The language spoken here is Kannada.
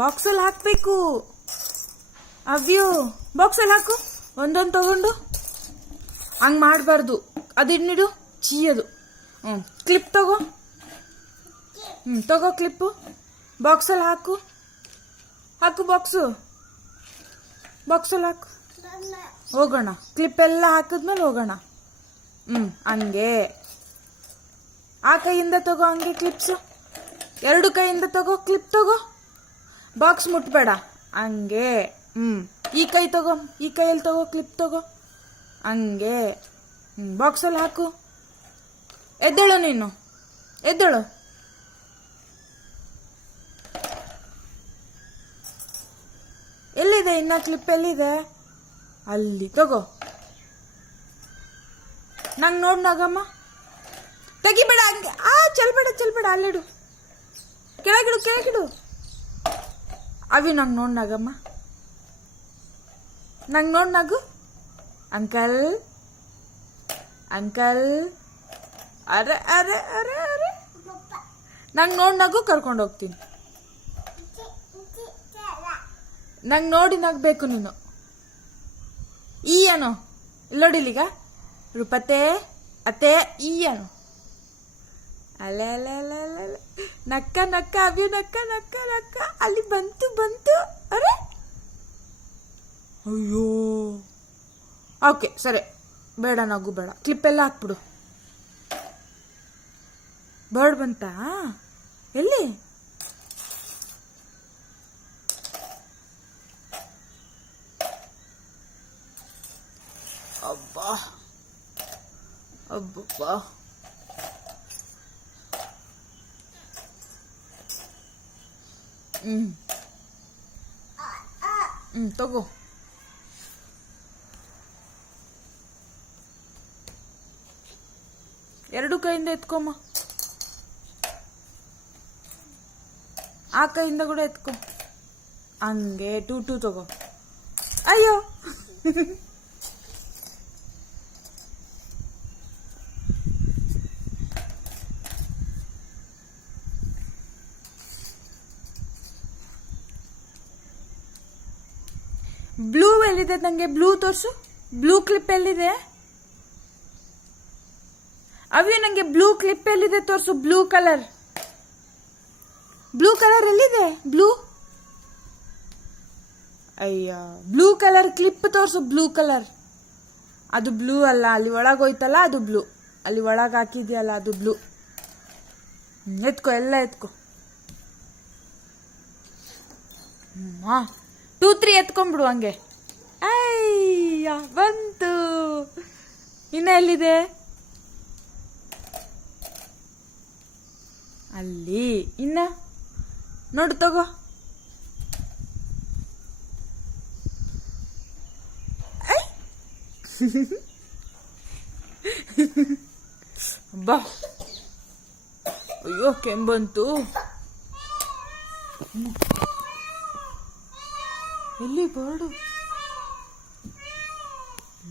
ಬಾಕ್ಸಲ್ಲಿ ಹಾಕಬೇಕು. ಅವ್ಯೋ ಬಾಕ್ಸಲ್ಲಿ ಹಾಕು. ಒಂದೊಂದು ತಗೊಂಡು ಹಂಗೆ ಮಾಡಬಾರ್ದು. ಅದಿನ್ನಿಡು ಚೀಯದು. ಕ್ಲಿಪ್ ತಗೋ. ತಗೋ ಕ್ಲಿಪ್ಪು. ಬಾಕ್ಸಲ್ಲಿ ಹಾಕು. ಹಾಕು ಬಾಕ್ಸಲ್ಲಿ ಹಾಕು. ಹೋಗೋಣ. ಕ್ಲಿಪ್ ಎಲ್ಲ ಹಾಕಿದ್ಮೇಲೆ ಹೋಗೋಣ. ಹಂಗೆ ಆ ಕೈಯಿಂದ ತಗೋ. ಹಂಗೆ ಕ್ಲಿಪ್ಸು ಎರಡು ಕೈಯಿಂದ ತಗೋ. ಕ್ಲಿಪ್ ತಗೋ. ಬಾಕ್ಸ್ ಮುಟ್ಬೇಡ. ಹಂಗೆ ಈ ಕೈ ತಗೋ. ಈ ಕೈಯಲ್ಲಿ ತಗೋ. ಕ್ಲಿಪ್ ತಗೋ. ಹಂಗೆ ಬಾಕ್ಸಲ್ಲಿ ಹಾಕು. ಎದ್ದೇಳು ನೀನು. ಎದ್ದೇಳು. ಎಲ್ಲಿದೆ ಇನ್ನ ಕ್ಲಿಪ್? ಎಲ್ಲಿದೆ? ಅಲ್ಲಿ ತಗೋ. ನಂಗೆ ನೋಡ್ ನಾಗಮ್ಮ. ತೆಗಿಬೇಡ. ಹಂಗೆ ಚೆಲ್ಬೇಡ. ಅಲ್ಲಿಡು. ಕೆಳಗಿಡು. ಅವಿ ನಂಗೆ ನೋಡ್ ನಾಗಮ್ಮ. ನಂಗೆ ನೋಡ್ ನಾಗು. ಅಂಕಲ್ ಅರೆ ನಂಗೆ ನೋಡ್ ನಗು. ಕರ್ಕೊಂಡು ಹೋಗ್ತೀನಿ. ನಂಗೆ ನೋಡಿ ನಗ್ಬೇಕು ನೀನು. ಈ ಅನು ಇಲ್ಲೋಡಿಲೀಗ. ರೂಪತೆ ಅತ್ತೆ ಈ ಅನು. ಅಲೆ ನಕ್ಕ ಅಭ್ಯ ನಕ್ಕ. ಅಲ್ಲಿ ಬಂತು. ಅರೆ ಅಯ್ಯೋ. ಓಕೆ ಸರಿ. ಬೇಡ ನಗು ಬೇಡ. ಕ್ಲಿಪ್ ಎಲ್ಲ ಹಾಕ್ಬಿಡು. ಬರ್ಡ್ ಬಂತಾ? ಎಲ್ಲಿ? ಅಬ್ಬಾ ತಗೋ. ಎರಡು ಕೈಯಿಂದ ಎತ್ಕೊಮ್ಮ. ಆ ಕೈಯಿಂದ ಕೂಡ ಎತ್ಕೊ. ಹಂಗೆ ಟೂ ತಗೋ. ಅಯ್ಯೋ ಬ್ಲೂ ಎಲ್ಲಿದೆ? ನಂಗೆ ಬ್ಲೂ ತೋರ್ಸು. ಬ್ಲೂ ಕ್ಲಿಪ್ ಎಲ್ಲಿದೆ? ಅವ್ಯ ನಂಗೆ ಬ್ಲೂ ಕ್ಲಿಪ್ ಎಲ್ಲಿದೆ ತೋರ್ಸು. ಬ್ಲೂ ಕಲರ್ ಎಲ್ಲಿದೆ? ಬ್ಲೂ. ಅಯ್ಯ ಬ್ಲೂ ಕಲರ್ ಕ್ಲಿಪ್ ತೋರ್ಸು. Blue colour. ಅದು ಬ್ಲೂ ಅಲ್ಲ. ಅಲ್ಲಿ ಒಳಗೆ ಹೋಯ್ತಲ್ಲ ಅದು ಬ್ಲೂ. ಅಲ್ಲಿ ಒಳಗೆ ಹಾಕಿದ್ಯಲ್ಲ ಅದು ಬ್ಲೂ. ಎತ್ಕೋ. ಎಲ್ಲ ಎತ್ಕೋ. 2 3 ಎತ್ಕೊಂಡ್ಬಿಡು ಹಂಗೆ. ಅಯ್ಯ ಬಂತು. ಇನ್ನ ಎಲ್ಲಿದೆ? ಅಲ್ಲಿ. ಇನ್ನ ನೋಡು ತಗೋ. ಬಾ. ಅಯ್ಯೋ ಕೆಂಬಂತು. ಎಲ್ಲಿ ಬರ್ಡು?